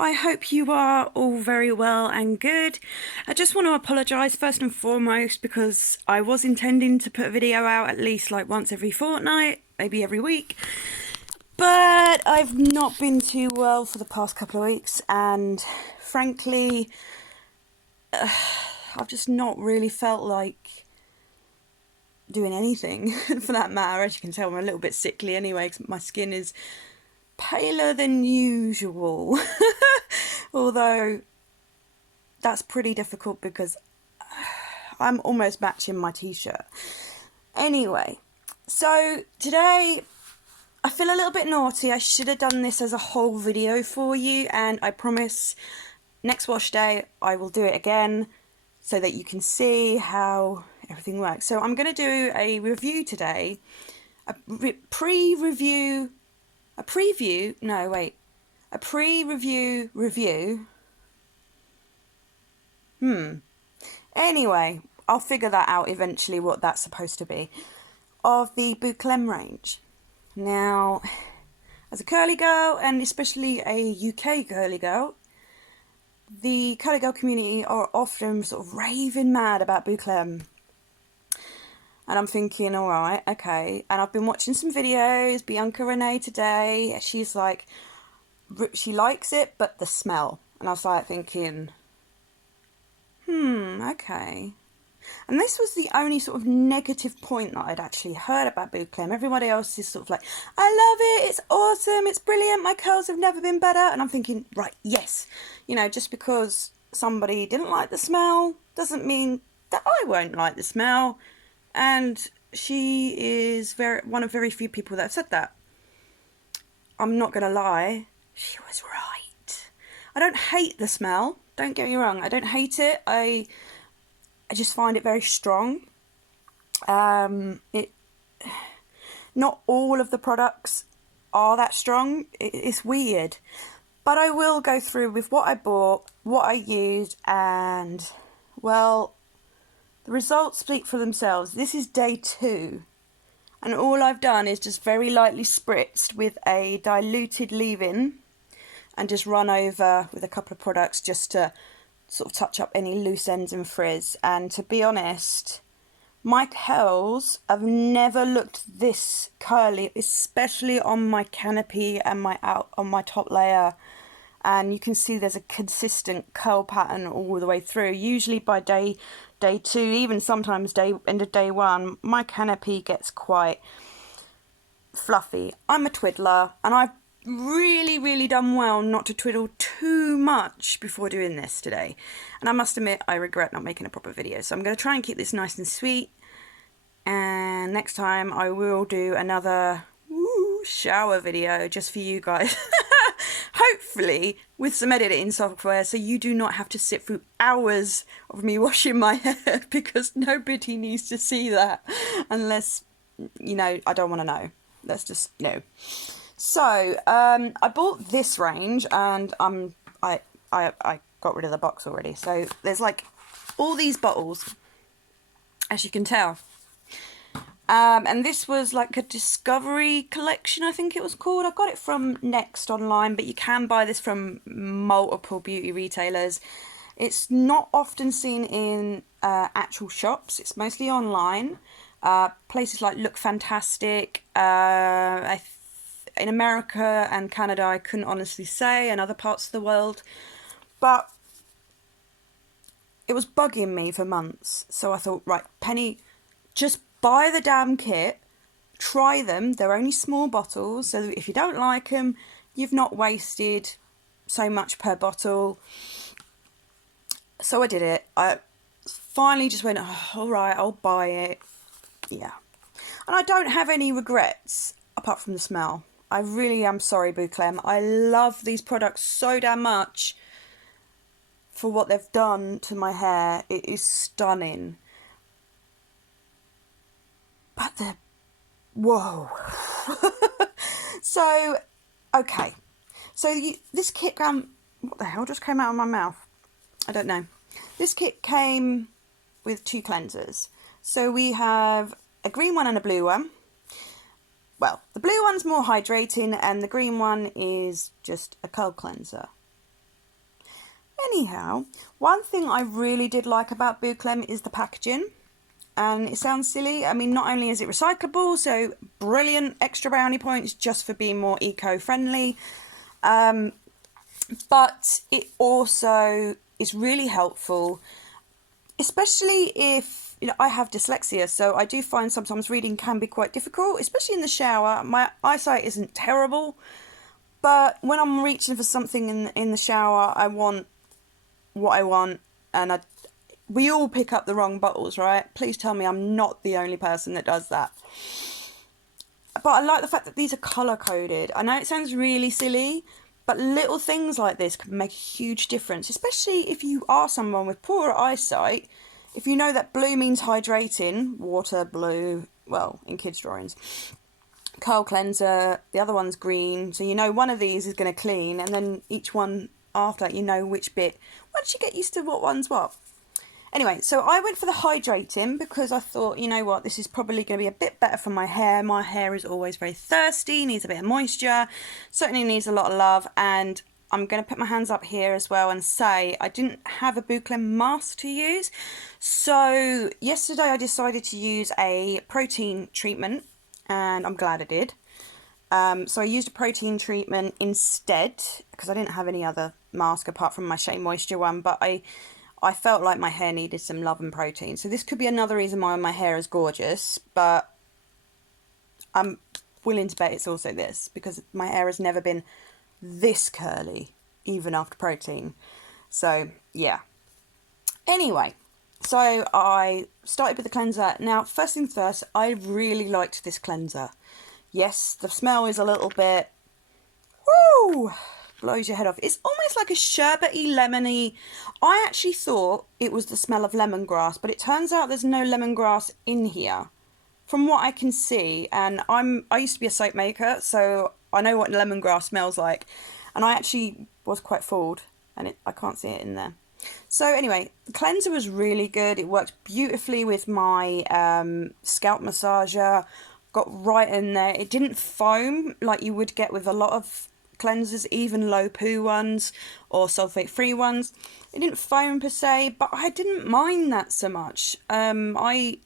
I hope you are all very well and good. I just want to apologise first and foremost because I was intending to put a video out at least like once every fortnight, maybe every week. But I've not been too well for the past couple of weeks, and frankly, I've just not really felt like doing anything for that matter. As you can tell, I'm a little bit sickly anyway because my skin is paler than usual. Although that's pretty difficult because I'm almost matching my t-shirt. Anyway, so today I feel a little bit naughty. I should have done this as a whole video for you, and I promise next wash day I will do it again so that you can see how everything works. So I'm going to do a review today, a pre-review review. Anyway, I'll figure that out eventually what that's supposed to be, of the Boucleme range. Now, as a curly girl, and especially a UK curly girl, the curly girl community are often sort of raving mad about Boucleme. And I'm thinking, all right, okay. And I've been watching some videos, Bianca Renee today, she's like, she likes it, but the smell. And I was like thinking, okay. And this was the only sort of negative point that I'd actually heard about Boucleme. Everybody else is sort of like, I love it, it's awesome, it's brilliant, my curls have never been better. And I'm thinking, right, yes. You know, just because somebody didn't like the smell doesn't mean that I won't like the smell. And she is one of very few people that have said that. I'm not going to lie, she was right. I don't hate the smell, don't get me wrong, I don't hate it. I just find it very strong. Not all of the products are that strong. It's weird. But I will go through with what I bought, what I used, and, well, the results speak for themselves. This is day 2. And all I've done is just very lightly spritzed with a diluted leave-in and just run over with a couple of products just to sort of touch up any loose ends and frizz. And to be honest, my curls have never looked this curly, especially on my canopy and on my top layer. And you can see there's a consistent curl pattern all the way through. Usually by day 2, even sometimes end of day 1, my canopy gets quite fluffy. I'm a twiddler, and I've really done well not to twiddle too much before doing this today. And I must admit, I regret not making a proper video. So I'm going to try and keep this nice and sweet. And next time I will do another shower video just for you guys. Hopefully with some editing software, so you do not have to sit through hours of me washing my hair, because nobody needs to see that unless, you know, I don't want to know. Let's just no. So I bought this range, and I got rid of the box already. So there's like all these bottles, as you can tell. And this was like a discovery collection, I think it was called. I got it from Next online, but you can buy this from multiple beauty retailers. It's not often seen in actual shops. It's mostly online. Places like Look Fantastic. In America and Canada, I couldn't honestly say, and other parts of the world. But it was bugging me for months. So I thought, right, Penny, just buy the damn kit, try them. They're only small bottles, so if you don't like them, you've not wasted so much per bottle. So I did it. I finally just went, oh, all right, I'll buy it. Yeah. And I don't have any regrets apart from the smell. I really am sorry, Boucleme. I love these products so damn much for what they've done to my hair. It is stunning. But whoa. So, okay. So this kit what the hell just came out of my mouth? I don't know. This kit came with 2 cleansers. So we have a green one and a blue one. Well, the blue one's more hydrating and the green one is just a curl cleanser. Anyhow, one thing I really did like about Boucleme is the packaging. And it sounds silly. I mean, not only is it recyclable, so brilliant extra brownie points just for being more eco-friendly, but it also is really helpful, especially if, you know, I have dyslexia, so I do find sometimes reading can be quite difficult, especially in the shower. My eyesight isn't terrible, but when I'm reaching for something in the shower, I want what I want, and we all pick up the wrong bottles, right? Please tell me I'm not the only person that does that. But I like the fact that these are colour coded. I know it sounds really silly, but little things like this can make a huge difference, especially if you are someone with poor eyesight. If you know that blue means hydrating, water, blue, well, in kids' drawings. Curl cleanser, the other one's green, so you know one of these is going to clean, and then each one after, you know which bit, once you get used to what one's what. Anyway, so I went for the hydrating because I thought, you know what, this is probably going to be a bit better for my hair. My hair is always very thirsty, needs a bit of moisture, certainly needs a lot of love, and I'm going to put my hands up here as well and say I didn't have a Boucleme mask to use. So yesterday I decided to use a protein treatment, and I'm glad I did. So I used a protein treatment instead because I didn't have any other mask apart from my Shea Moisture one, but I felt like my hair needed some love and protein. So this could be another reason why my hair is gorgeous, but I'm willing to bet it's also this, because my hair has never been this curly, even after protein. So, yeah. Anyway, so I started with the cleanser. Now, first things first, I really liked this cleanser. Yes, the smell is a little bit, woo, blows your head off. It's almost like a sherbety, lemony. I actually thought it was the smell of lemongrass, but it turns out there's no lemongrass in here, from what I can see. And I used to be a soap maker, so I know what lemongrass smells like. And I actually was quite fooled, and I can't see it in there. So anyway, the cleanser was really good. It worked beautifully with my scalp massager. Got right in there. It didn't foam like you would get with a lot of cleansers, even low poo ones or sulfate free ones. It didn't foam per se, but I didn't mind that so much. I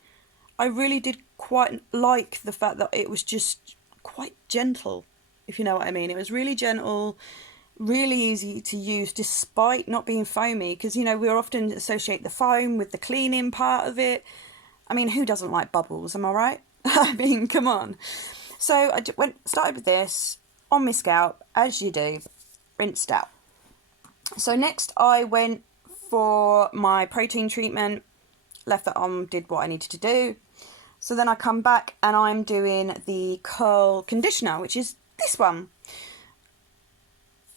really did quite like the fact that it was just quite gentle, if you know what I mean. It was really gentle, really easy to use despite not being foamy, because, you know, we often associate the foam with the cleaning part of it. I mean, who doesn't like bubbles, am I right? I mean, come on. So I started with this on my scalp, as you do, rinsed out. So next I went for my protein treatment, left that on, did what I needed to do. So then I come back and I'm doing the curl conditioner, which is this one.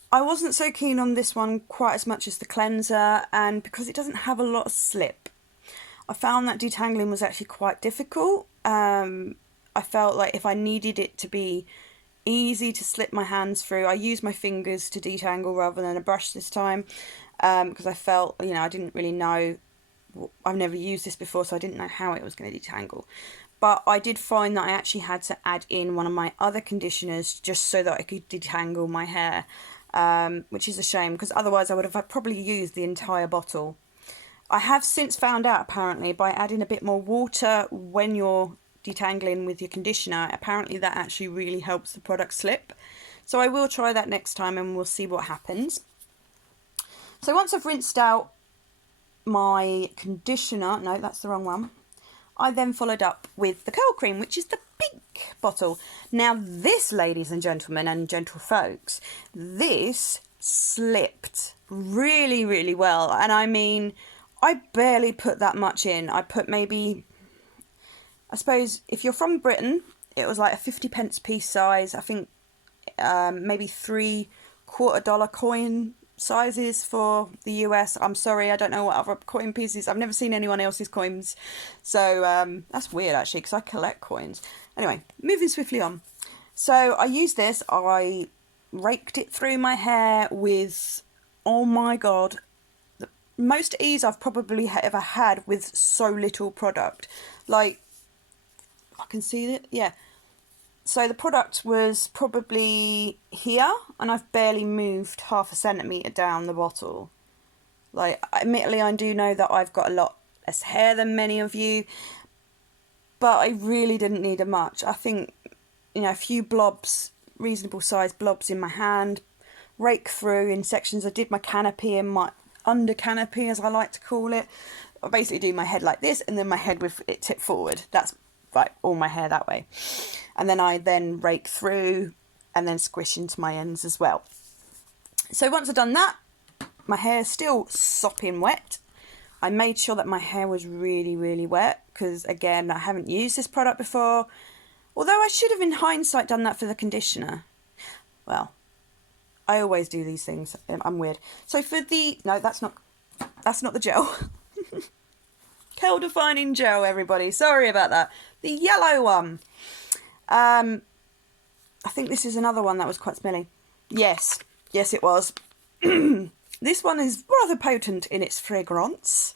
I wasn't so keen on this one quite as much as the cleanser, and because it doesn't have a lot of slip, I found that detangling was actually quite difficult. I felt like if I needed it to be easy to slip my hands through, I used my fingers to detangle rather than a brush this time, because I felt, you know, I didn't really know. I've never used this before, so I didn't know how it was going to detangle. But I did find that I actually had to add in one of my other conditioners just so that I could detangle my hair, which is a shame, because otherwise I would have probably used the entire bottle. I have since found out, apparently, by adding a bit more water when you're detangling with your conditioner, apparently that actually really helps the product slip. So I will try that next time and we'll see what happens. So once I've rinsed out my conditioner, no, that's the wrong one, I then followed up with the curl cream, which is the pink bottle. Now this, ladies and gentlemen and gentle folks, this slipped really, really well. And I mean, I barely put that much in. I put maybe, I suppose, if you're from Britain, it was like a 50p piece size. I think maybe 3 $quarter coin sizes for the US. I'm sorry, I don't know what other coin pieces. I've never seen anyone else's coins. So that's weird, actually, because I collect coins. Anyway, moving swiftly on. So I used this. I raked it through my hair with, oh my God, the most ease I've probably ever had with so little product. Like, I can see it, yeah. So the product was probably here, and I've barely moved 0.5 centimetre down the bottle. Like, admittedly, I do know that I've got a lot less hair than many of you, but I really didn't need it much. I think, you know, a few blobs, reasonable sized blobs in my hand, rake through in sections. I did my canopy and my under canopy, as I like to call it. I basically do my head like this, and then my head with it tipped forward. That's like all my hair that way. And then I rake through and then squish into my ends as well. So once I've done that, my hair is still sopping wet. I made sure that my hair was really, really wet because, again, I haven't used this product before. Although I should have, in hindsight, done that for the conditioner. Well, I always do these things. I'm weird. So for the... No, that's not the gel. Curl defining gel, everybody. Sorry about that. The yellow one. I think this is another one that was quite smelly. Yes, it was. This one is rather potent in its fragrance.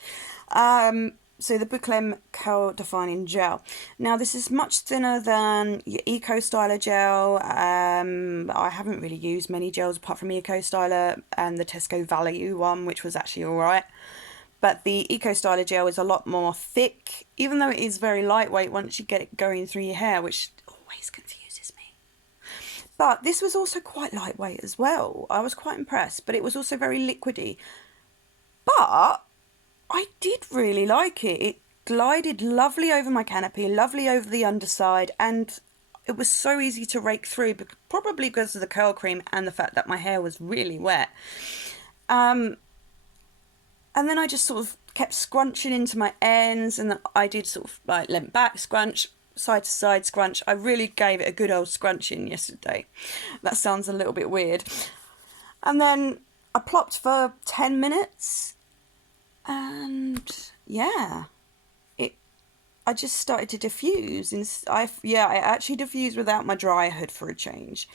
So the Boucleme Curl Defining Gel. Now this is much thinner than your Eco Styler gel. I haven't really used many gels apart from Eco Styler and the Tesco Value one, which was actually alright. But the Eco Styler gel is a lot more thick, even though it is very lightweight once you get it going through your hair, which always confuses me. But this was also quite lightweight as well. I was quite impressed, but it was also very liquidy. But I did really like it. It glided lovely over my canopy, lovely over the underside, and it was so easy to rake through, probably because of the curl cream and the fact that my hair was really wet. And then I just sort of kept scrunching into my ends, and I did sort of like leant back, scrunch, side to side scrunch. I really gave it a good old scrunching yesterday. That sounds a little bit weird. And then I plopped for 10 minutes, and yeah, I just started to diffuse. I actually diffused without my dryer hood for a change.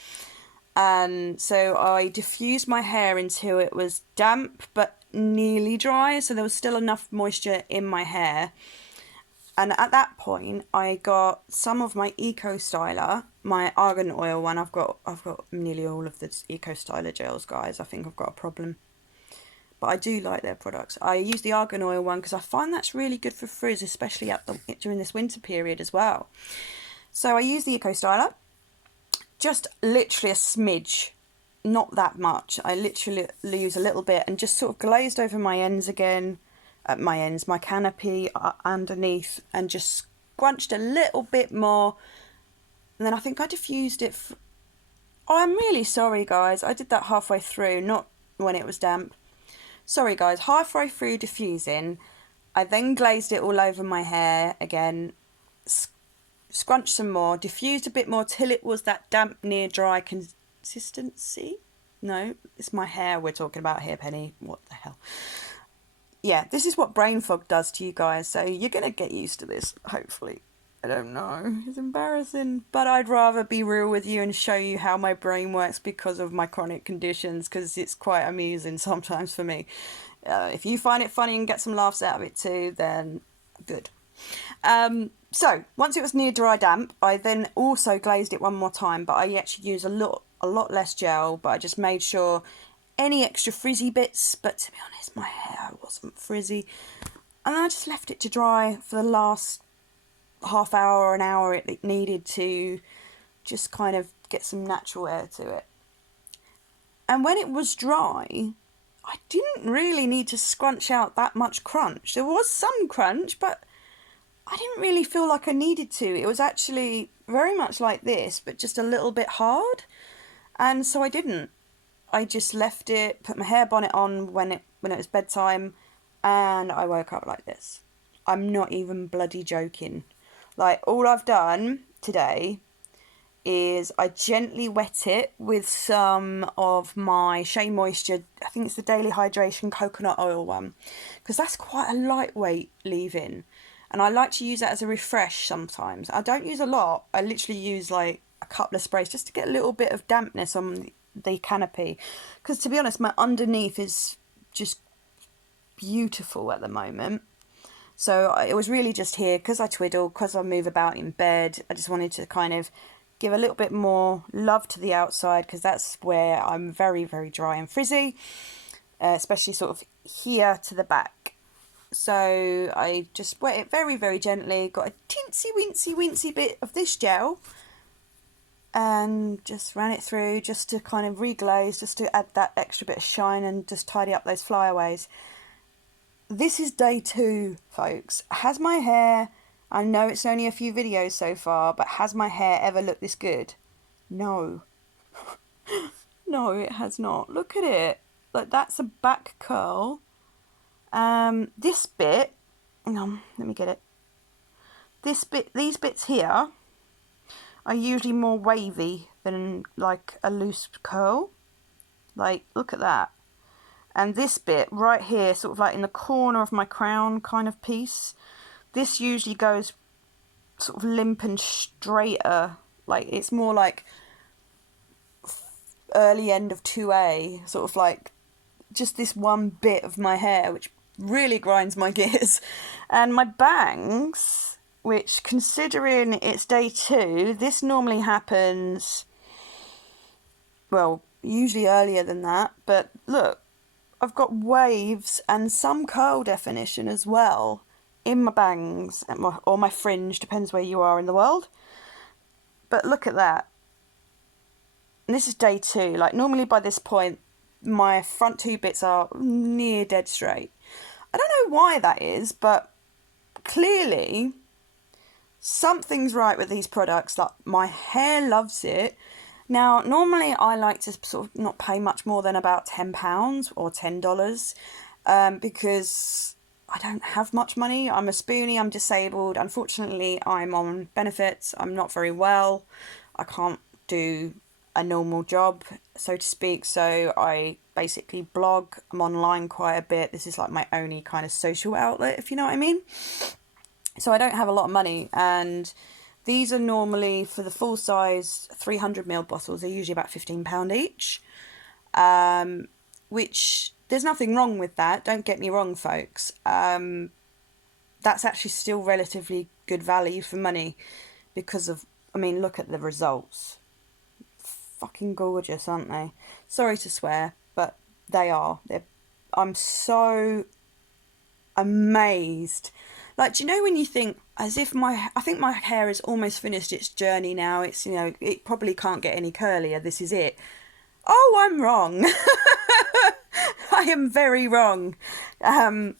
And so I diffused my hair until it was damp but nearly dry, so there was still enough moisture in my hair. And at that point, I got some of my Eco Styler, my argan oil one. I've got nearly all of the Eco Styler gels, guys. I think I've got a problem, but I do like their products. I use the argan oil one because I find that's really good for frizz, especially during this winter period as well. So I use the Eco Styler, just literally a smidge, not that much. I literally use a little bit and just sort of glazed over my ends again. My canopy underneath, and just scrunched a little bit more, and then I think I diffused it. Oh, I'm really sorry, guys. I did that halfway through, not when it was damp. Sorry, guys. Halfway through diffusing, I then glazed it all over my hair again, scrunched some more, diffused a bit more till it was that damp, near dry consistency. No, it's my hair we're talking about here, Penny. What the hell? Yeah, this is what brain fog does to you guys, so you're going to get used to this, hopefully. I don't know, it's embarrassing, but I'd rather be real with you and show you how my brain works because of my chronic conditions, because it's quite amusing sometimes for me. If you find it funny and get some laughs out of it too, then good. So, once it was near dry damp, I then also glazed it one more time, but I actually used a lot less gel, but I just made sure any extra frizzy bits, but to be honest, my hair wasn't frizzy. And then I just left it to dry for the last half hour or an hour it needed to just kind of get some natural air to it. And when it was dry, I didn't really need to scrunch out that much crunch. There was some crunch, but I didn't really feel like I needed to. It was actually very much like this, but just a little bit hard. And so I didn't. I just left it, put my hair bonnet on when it was bedtime, and I woke up like this. I'm not even bloody joking. Like, all I've done today is I gently wet it with some of my Shea Moisture, I think it's the Daily Hydration Coconut Oil one, because that's quite a lightweight leave-in, and I like to use that as a refresh sometimes. I don't use a lot. I literally use like a couple of sprays just to get a little bit of dampness on the canopy, because to be honest, my underneath is just beautiful at the moment. So it was really just here because I twiddle, because I move about in bed. I just wanted to kind of give a little bit more love to the outside, because that's where I'm very, very dry and frizzy. especially sort of here to the back. So I just wet it very, very gently, got a teensy weensy bit of this gel, and just ran it through just to kind of reglaze, just to add that extra bit of shine and just tidy up those flyaways. This is day 2, folks. Has my hair, I know it's only a few videos so far, but has my hair ever looked this good? No. No, it has not. Look at it. Like, that's a back curl. This bit, hang on, let me get it. This bit, these bits here are usually more wavy than like a loose curl. Like, look at that. And this bit right here, sort of like in the corner of my crown kind of piece, this usually goes sort of limp and straighter. Like, it's more like early end of 2A, sort of like just this one bit of my hair, which really grinds my gears. And my bangs, which, considering it's day 2, this normally happens, well, usually earlier than that, but look, I've got waves and some curl definition as well in my bangs or my fringe, depends where you are in the world. But look at that. And this is day 2. Like, normally by this point, my front 2 bits are near dead straight. I don't know why that is, but clearly something's right with these products. Like, my hair loves it. Now, normally I like to sort of not pay much more than about £10 or $10 because I don't have much money. I'm a spoonie, I'm disabled. Unfortunately, I'm on benefits. I'm not very well. I can't do a normal job, so to speak. So I basically blog. I'm online quite a bit. This is like my only kind of social outlet, if you know what I mean. So I don't have a lot of money, and these are normally, for the full size 300ml bottles, they're usually about £15 each, which there's nothing wrong with that, don't get me wrong, folks. That's actually still relatively good value for money because of, I mean, look at the results. Fucking gorgeous, aren't they? Sorry to swear, but they are. I'm so amazed. Like, do you know when you think, as if I think my hair has almost finished its journey now. It's, you know, it probably can't get any curlier. This is it. Oh, I'm wrong. I am very wrong. I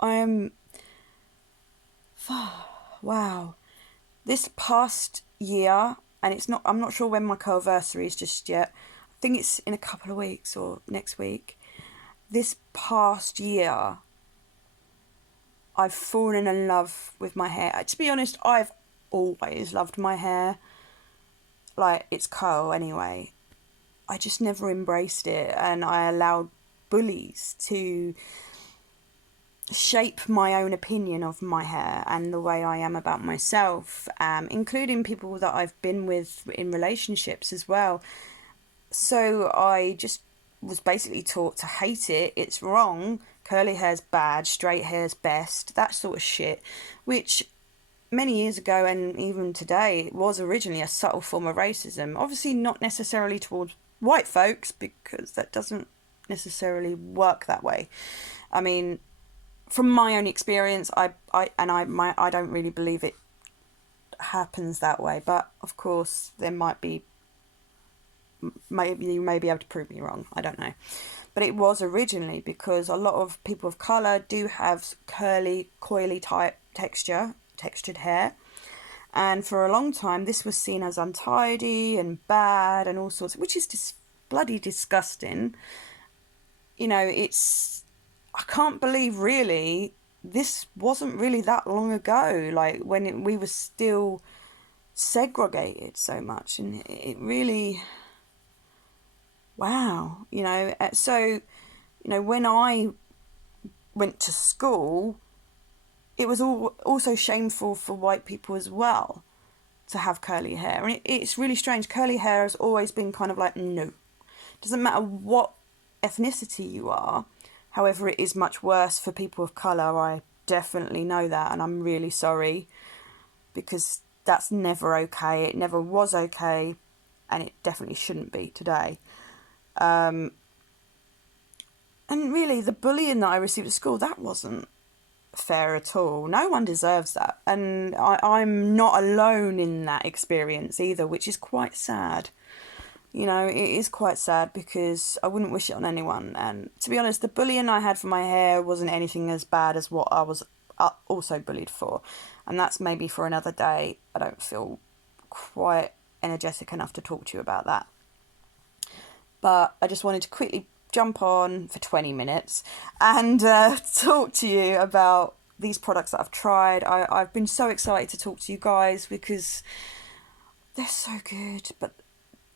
am, wow. This past year, and I'm not sure when my curlversary is just yet. I think it's in a couple of weeks or next week. This past year, I've fallen in love with my hair. To be honest, I've always loved my hair. Like, it's curl anyway. I just never embraced it, and I allowed bullies to shape my own opinion of my hair and the way I am about myself, including people that I've been with in relationships as well. So I just was basically taught to hate it. It's wrong. Curly hair's bad. Straight hair's best. That sort of shit, which many years ago and even today was originally a subtle form of racism. Obviously not necessarily towards white folks, because that doesn't necessarily work that way. I mean, from my own experience, I don't really believe it happens that way. But of course, there might be. Maybe you may be able to prove me wrong. I don't know, but it was originally because a lot of people of colour do have curly, coily type textured hair, and for a long time this was seen as untidy and bad and all sorts, which is just bloody disgusting. You know, I can't believe really this wasn't really that long ago, like when we were still segregated so much, and it really, wow, you know. So, you know, when I went to school, it was also shameful for white people as well to have curly hair. And it's really strange. Curly hair has always been kind of like, no, doesn't matter what ethnicity you are. However, it is much worse for people of colour. I definitely know that, and I'm really sorry, because that's never okay. It never was okay. and it definitely shouldn't be today. And really, the bullying that I received at school, that wasn't fair at all. No one deserves that. And I'm not alone in that experience either, which is quite sad. You know, it is quite sad because I wouldn't wish it on anyone. And to be honest, the bullying I had for my hair wasn't anything as bad as what I was also bullied for. And that's maybe for another day. I don't feel quite energetic enough to talk to you about that. But I just wanted to quickly jump on for 20 minutes and talk to you about these products that I've tried. I've been so excited to talk to you guys because they're so good. But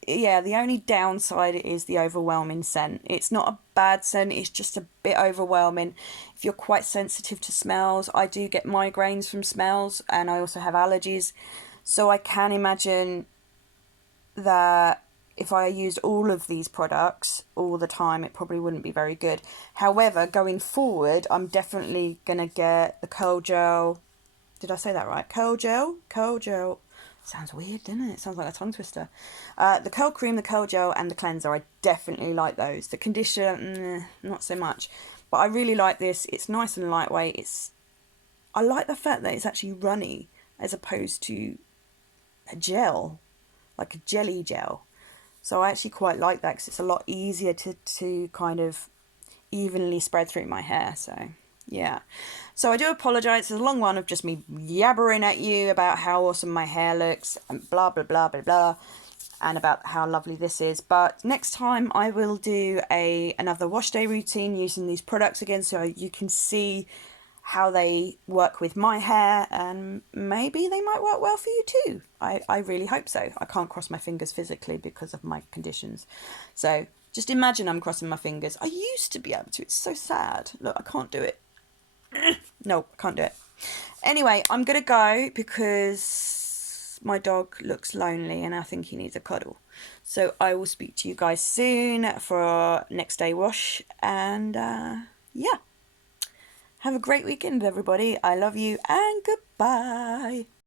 yeah, the only downside is the overwhelming scent. It's not a bad scent, it's just a bit overwhelming. If you're quite sensitive to smells, I do get migraines from smells, and I also have allergies. So I can imagine that if I used all of these products all the time, it probably wouldn't be very good. However, going forward, I'm definitely going to get the curl gel. Did I say that right? Curl gel? Curl gel. Sounds weird, doesn't it? It sounds like a tongue twister. The curl cream, the curl gel, and the cleanser. I definitely like those. The conditioner, not so much. But I really like this. It's nice and lightweight. I like the fact that it's actually runny as opposed to a gel, like a jelly gel. So I actually quite like that because it's a lot easier to kind of evenly spread through my hair. So yeah. So I do apologise. It's a long one of just me yabbering at you about how awesome my hair looks and blah, blah, blah, blah, blah, and about how lovely this is. But next time I will do another wash day routine using these products again so you can see how they work with my hair, and maybe they might work well for you too. I really hope so. I can't cross my fingers physically because of my conditions. So just imagine I'm crossing my fingers. I used to be able to. It's so sad. Look, I can't do it. No, I can't do it. Anyway, I'm going to go because my dog looks lonely and I think he needs a cuddle. So I will speak to you guys soon for next day wash. And yeah. Have a great weekend, everybody. I love you and goodbye.